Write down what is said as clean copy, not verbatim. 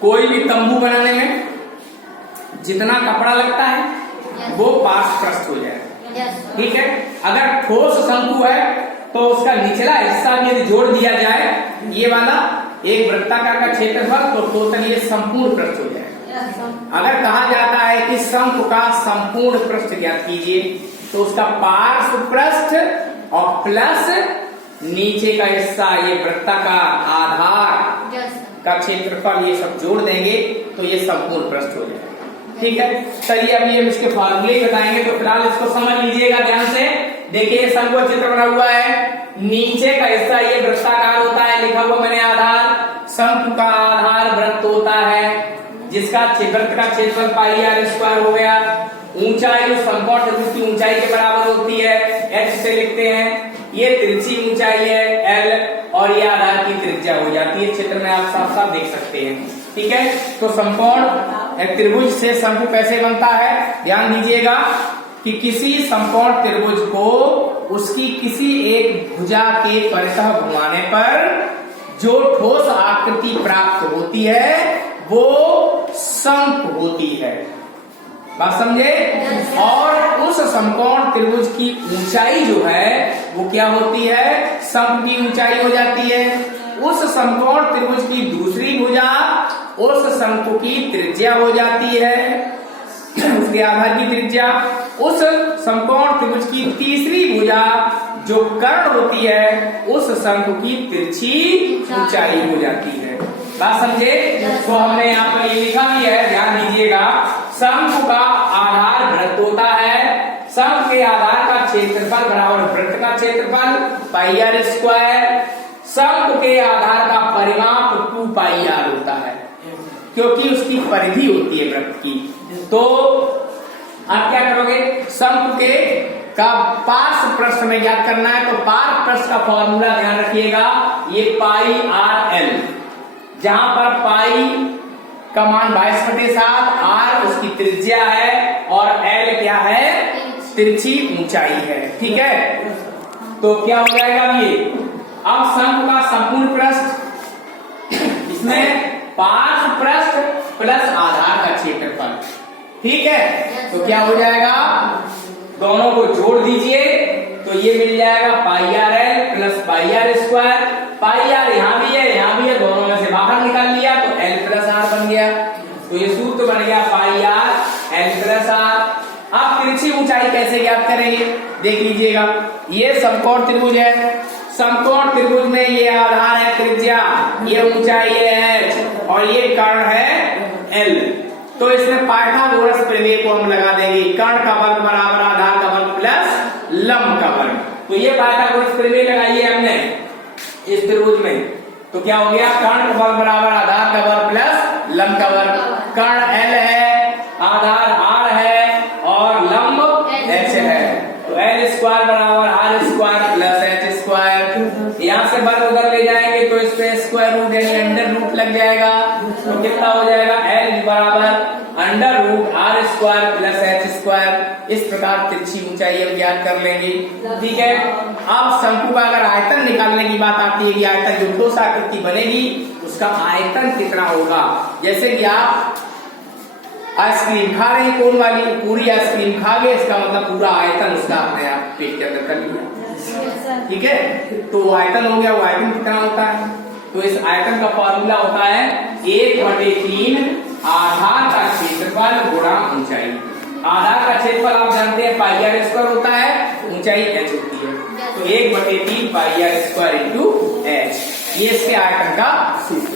कोई भी तंबू बनाने में जितना कपड़ा लगता है वो पार्श्व पृष्ठ हो जाएगा। ठीक है, अगर ठोस शंकु है तो उसका निचला हिस्सा भी यदि जोड़ दिया जाए ये वाला एक वृत्ताकार का क्षेत्रफल तो टोटल ये संपूर्ण पृष्ठ हो जाएगा। अगर कहा जाता है कि शंकु का संपूर्ण पृष्ठ ज्ञात कीजिए तो उसका पार्श्व पृष्ठ और प्लस नीचे का हिस्सा ये वृत्ताकार आधार का क्षेत्रफल ये सब जोड़ देंगे तो ये संपूर्ण पृष्ठ हो जाएगा। ठीक है, चलिए अभी हम इसके फार्मूले बताएंगे तो फिलहाल इसको समझ लीजिएगा ध्यान से। देखिए शंकु का चित्र बना हुआ है, नीचे का हिस्सा ये वृत्ताकार होता है, लिखा हुआ मैंने आधार। शंकु का आधार वृत्त होता है जिसका वृत्त का क्षेत्रफल पाई आर स्क्वायर हो गया। ऊंचाई जो समकोण त्रिभुज की ऊंचाई के बराबर होती है h से लिखते हैं। ये तिरछी ऊंचाई है l और ये आधार की त्रिज्या हो जाती है। चित्र में आप साफ साफ देख सकते हैं। ठीक है, तो समकोण त्रिभुज से शंकु कैसे बनता है ध्यान दीजिएगा कि किसी समकोण त्रिभुज को उसकी किसी एक भुजा के परितः घुमाने पर जो ठोस आकृति प्राप्त होती है वो शंकु होती है। बात समझे? और उस समकोण त्रिभुज की ऊंचाई जो है वो क्या होती है, शंकु की ऊंचाई हो जाती है। उस समकोण त्रिभुज की दूसरी भुजा उस शंकु की त्रिज्या हो जाती है, उसके आधार की त्रिज्या। उस समकोण त्रिभुज की तीसरी भुजा जो कर्ण होती है उस शंकु की तिरछी ऊंचाई हो जाती है। बात समझे? तो हमने यहाँ पर ये लिखा भी है, ध्यान दीजिएगा। शंकु का आधार वृत्त होता है, शंकु के आधार का क्षेत्रफल बराबर वृत्त का क्षेत्रफल पाई आर स्क्वायर। शंकु के आधार का परिमाप 2 पाई आर होता है क्योंकि उसकी परिधि होती है वृत्त की। तो आप क्या करोगे, शंकु के का पार्श्व पृष्ठ में ज्ञात करना है तो पार्श्व पृष्ठ का फॉर्मूला ध्यान रखिएगा, ये पाई आर एल, जहां पर पाई का मान 22/7, आर उसकी त्रिज्या है और एल क्या है, तिरछी ऊंचाई है। ठीक है, तो क्या हो जाएगा ये, अब शंकु का संपूर्ण पृष्ठ, इसमें पार्श्व पृष्ठ प्लस आधार का क्षेत्रफल। ठीक है, तो क्या हो जाएगा, दोनों को जोड़ दीजिए तो ये मिल जाएगा pi R L plus pi R square. Pi R यहाँ भी है, दोनों में से बाहर निकाल लिया तो एल प्लस आर बन गया। तो ये सूत्र बन गया पाई आर एल प्लस आर। अब तिरछी ऊंचाई कैसे ज्ञात करेंगे देख लीजिएगा। ये समकोण त्रिभुज है, समकोण त्रिभुज में ये आधार है त्रिज्या, ये ऊंचाई है h और ये कर्ण है l। तो इसमें पाइथागोरस प्रमेय को हम लगा देंगे, कर्ण का वर्ग बराबर आधार का वर्ग प्लस लंब का वर्ग। तो ये पाइथागोरस प्रमेय लगाइए हमने इस त्रिभुज में, तो क्या हो गया, कर्ण का वर्ग बराबर आधार का वर्ग प्लस लंब का वर्ग। कर्ण l है, आधार r है और लंब h है, तो l स्क्वायर बराबर r square plus h square. यहाँ से वर्ग उधर ले जाएंगे तो इसमें स्क्वायर रूट यानी अंडर रूट लग जाएगा, तो कितना हो जाएगा, l बराबर under root r square plus h square. इस प्रकार तिरछी ऊंचाई हम ज्ञात कर लेंगे। ठीक है, अब शंकु का अगर आयतन निकालने की बात आती है कि आयतन जो ठोस आकृति बनेगी उसका आयतन कितना होगा। जैसे कि आप आइसक्रीम खा रहे हैं, कौन वाली, पूरी आइसक्रीम खा गए, इसका मतलब पूरा आयतन उसका अपने आप पेट के अंदर कर लिया। ठीक है, तो आयतन हो गया, वो आयतन कितना होता है, तो इस आयतन का फॉर्मूला होता है 1/3 आधार का क्षेत्रफल गुणा ऊंचाई। आधार का क्षेत्रफल आप जानते हैं पाई आर स्क्वायर होता है, ऊंचाई h होती है, तो 1/3 पाई आर स्क्वायर इंटू h, ये इसके आयतन का सूत्र।